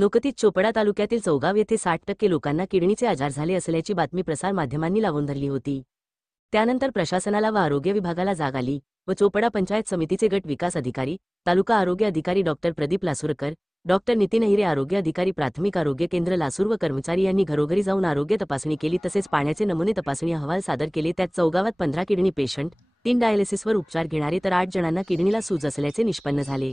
नुकतीच चोपडा तालुक्यातील चौगाव येथे 60% लोकांना किडनीचे आजार झाले असल्याची बातमी प्रसारमाध्यमांनी लावून धरली होती। त्यानंतर प्रशासनाला व आरोग्य विभागाला जाग आली व चोपडा पंचायत समितीचे गट विकास अधिकारी, तालुका आरोग्य अधिकारी डॉक्टर प्रदीप लासूरकर, डॉक्टर नितीन अहिरे आरोग्य अधिकारी प्राथमिक आरोग्य केंद्र लासूर व कर्मचारी यांनी घरोघरी जाऊन आरोग्य तपासणी केली तसेच पाण्याचे नमुने तपासणी अहवाल सादर केले। त्यात चौगावात 15 किडनी पेशंट, 3 डायलिसिसवर उपचार घेणारे तर 8 जणांना किडनीला सूज असल्याचे निष्पन्न झाले।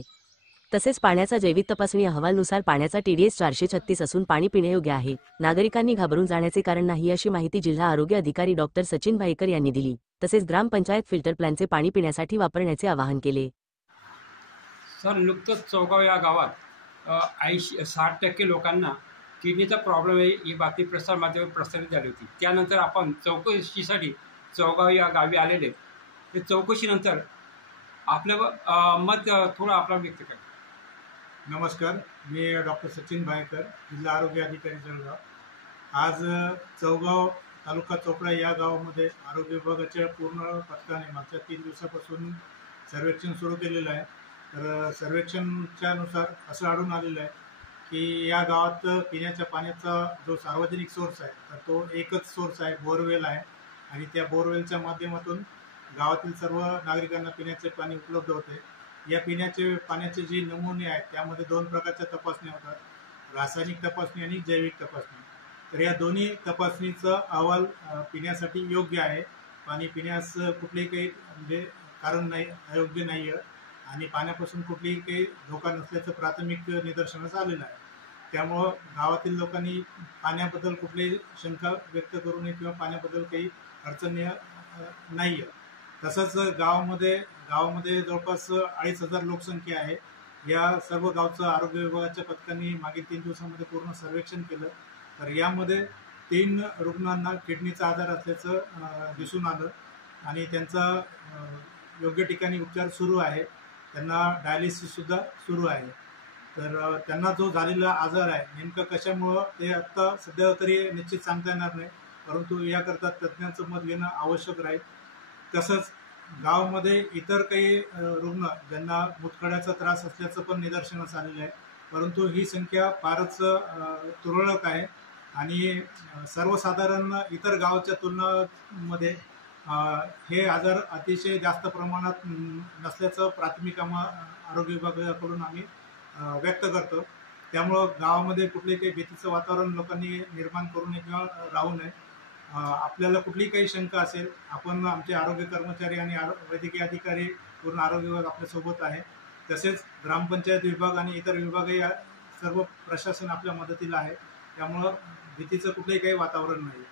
तसेच पाण्याचा जैविक तपासणी अहवालानुसार पाण्याचा TDS 436 असून पाणी पिण्यायोग्य आहे। नागरिकांनी घाबरून जाण्याचे कारण नाही अशी माहिती जिल्हा आरोग्य अधिकारी डॉक्टर सचिन भाईकर यांनी दिली। तसेच ग्रामपंचायत फिल्टर प्लॅनचे पाणी पिण्यासाठी वापरण्याचे आवाहन केले। सर, नुकतंच चौगाव या गावात 60% लोकांना किडनीचा प्रॉब्लेम आहे ही बातमी प्रसारमाध्यमात प्रसारित झाली होती। त्यानंतर आपण चौकशीसाठी चौगाव या गावी आलेले। ते चौकशीनंतर आपलं मत थोडं आपला व्यक्त करा। नमस्कार, मी डॉक्टर सचिन भायकर, जिल्हा आरोग्य अधिकारी जळगाव। आज चौगाव तालुका चोपडा या गावामध्ये आरोग्य विभागाच्या पूर्ण पथकाने मागच्या 3 दिवसापासून सर्वेक्षण सुरू केलेलं आहे। तर सर्वेक्षणच्या नुसार असं आढळून आलेलं आहे की या गावात पिण्याच्या पाण्याचा जो सार्वजनिक सोर्स आहे तर तो एकच सोर्स आहे, बोरवेल आहे। आणि त्या बोरवेलच्या माध्यमातून गावातील सर्व नागरिकांना पिण्याचे पाणी उपलब्ध होते। या पिण्याचे पाण्याचे जे नमुने आहेत त्यामध्ये 2 प्रकारच्या तपासण्या होतात, रासायनिक तपासणी आणि जैविक तपासणी। तर या दोन्ही तपासणीचा अहवाल पिण्यासाठी योग्य आहे। पाणी पिण्यास कुठलेही काही म्हणजे कारण नाही, अयोग्य नाही आहे आणि पाण्यापासून कुठलेही काही धोका नसल्याचं प्राथमिक निदर्शनास आलेलं आहे। त्यामुळं गावातील लोकांनी पाण्याबद्दल कुठलीही शंका व्यक्त करू नये किंवा पाण्याबद्दल काही अडचणी नाही आहे। तसंच गावामध्ये जवळपास 2,500 लोकसंख्या आहे। या सर्व गावचं आरोग्य विभागाच्या पथकांनी मागील 3 दिवसांमध्ये पूर्ण सर्वेक्षण केलं। तर यामध्ये 3 रुग्णांना किडनीचा आजार असल्याचं दिसून आलं आणि त्यांचा योग्य ठिकाणी उपचार सुरू आहे। त्यांना डायलिसिससुद्धा सुरू आहे। तर त्यांना जो झालेला आजार आहे नेमका कशामुळं ते आत्ता सध्या तरी निश्चित सांगता येणार नाही, परंतु याकरता तज्ज्ञांचं मत घेणं आवश्यक राहील। तसंच गावामध्ये इतर काही रुग्ण ज्यांना मूतखड्याचा त्रास असल्याचं पण निदर्शनास आलेलं आहे, परंतु ही संख्या फारच तुरळक आहे आणि सर्वसाधारण इतर गावाच्या तुलनेमध्ये हे आजार अतिशय जास्त प्रमाणात नसल्याचं प्राथमिक आरोग्य विभागाकडून आम्ही व्यक्त करतो। त्यामुळं गावामध्ये कुठलेही काही भीतीचं वातावरण लोकांनी निर्माण करू नये किंवा राहू नये। आपल्याला कुठलीही काही शंका असेल, आपण आमचे आरोग्य कर्मचारी आणि वैद्यकीय अधिकारी पूर्ण आरोग्य विभाग आपल्यासोबत आहे। तसेच ग्रामपंचायत विभाग आणि इतर विभागही सर्व प्रशासन आपल्या मदतीला आहे। त्यामुळं भीतीचं कुठलंही काही वातावरण नाही।